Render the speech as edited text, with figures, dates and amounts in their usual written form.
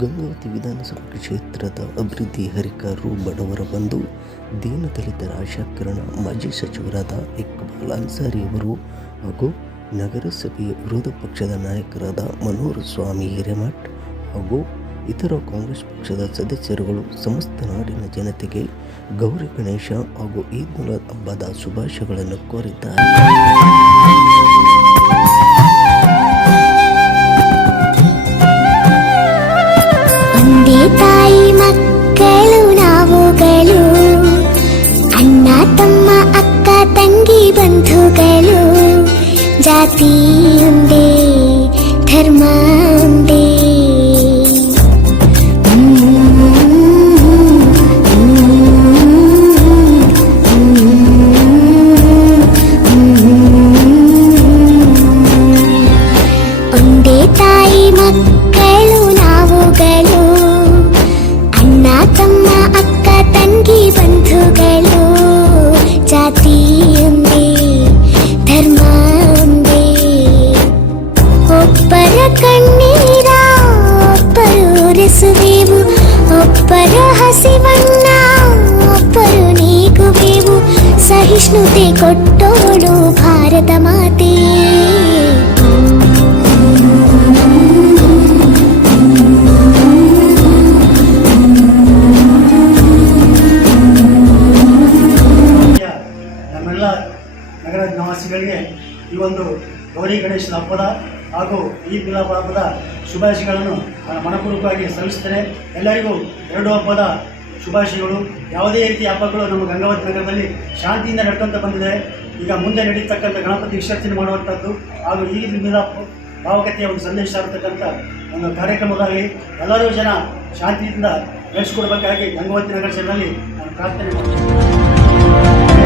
ಗಂಗಾವತಿ ವಿಧಾನಸಭಾ ಕ್ಷೇತ್ರದ ಅಭಿವೃದ್ಧಿ ಹರಿಕಾರರು ಬಡವರ ಬಂಧು ದೀನದಲಿತರ ಆಶಾಕಿರಣ ಮಾಜಿ ಸಚಿವರಾದ ಇಕ್ಬಾಲ್ ಅನ್ಸಾರಿ ಅವರು ಹಾಗೂ ನಗರಸಭೆಯ ವಿರೋಧ ಪಕ್ಷದ ನಾಯಕರಾದ ಮನೋಹರ್ ಸ್ವಾಮಿ ಹಿರೇಮಠ್ ಹಾಗೂ ಇತರ ಕಾಂಗ್ರೆಸ್ ಪಕ್ಷದ ಸದಸ್ಯರುಗಳು ಸಮಸ್ತ ನಾಡಿನ ಜನತೆಗೆ ಗೌರಿ ಗಣೇಶ ಹಾಗೂ ಈದ್ ಮಿಲಾದ್ ಹಬ್ಬದ ಶುಭಾಶಯಗಳನ್ನು ಕೋರಿದ್ದಾರೆ. ತಾಯಿ ಮಕ್ಕಳು ನಾವುಗಳು, ಅಣ್ಣ ತಮ್ಮ ಅಕ್ಕ ತಂಗಿ ಬಂಧುಗಳು, ಜಾತಿ ಒಂದೇ ಧರ್ಮ ಒಂದೇ. ಒಂದೇ ತಾಯಿ ಮಕ್ಕಳು ನಾವುಗಳು, ಅಣ್ಣ ತಮ್ಮ ಅಕ್ಕ ತಂಗಿ ಬಂಧುಗಳು, ಜಾತಿ ಒಂದೇ ಧರ್ಮ ಒಂದೇ. ಒಬ್ಬರ ಕಣ್ಣೀರ ಒಬ್ಬರು ಒರೆಸುವೆವು, ಒಬ್ಬರ ಹಸಿವನ್ನ ಒಬ್ಬರು ನೀಗುವೆವು, ಸಹಿಷ್ಣುತೆ ಕೊಟ್ಟೋಳು ಭಾರತ ಮಾತೆ. ನಮ್ಮೆಲ್ಲ ನಗರ ನಿವಾಸಿಗಳಿಗೆ ಈ ಒಂದು ಗೌರಿ ಗಣೇಶನ ಹಬ್ಬದ ಹಾಗೂ ಈದ್ ಮಿಲಾದ್ ಹಬ್ಬದ ಶುಭಾಶಯಗಳನ್ನು ಮನಪೂರ್ವಕವಾಗಿ ಸಲ್ಲಿಸುತ್ತೇನೆ. ಎಲ್ಲರಿಗೂ ಎರಡು ಹಬ್ಬದ ಶುಭಾಶಯಗಳು. ಯಾವುದೇ ರೀತಿಯ ಹಬ್ಬಗಳು ನಮ್ಮ ಗಂಗಾವತಿ ನಗರದಲ್ಲಿ ಶಾಂತಿಯಿಂದ ನಡ್ಕೊಂತ ಬಂದಿದೆ. ಈಗ ಮುಂದೆ ನಡೀತಕ್ಕಂಥ ಗಣಪತಿ ವಿಸರ್ಜನೆ ಮಾಡುವಂಥದ್ದು ಹಾಗೂ ಈದ್ ಮಿಲಾದ್ ಭಾವಕತೆಯ ಒಂದು ಸಂದೇಶ ಸಾರತಕ್ಕಂಥ ಒಂದು ಕಾರ್ಯಕ್ರಮದಲ್ಲಿ ಎಲ್ಲರೂ ಜನ ಶಾಂತಿಯಿಂದ ನಡೆಸಿಕೊಡ್ಬೇಕಾಗಿ ಗಂಗಾವತಿ ನಗರ ಜನರಲ್ಲಿ ನಾನು ಪ್ರಾರ್ಥನೆ ಮಾಡ್ತೀನಿ.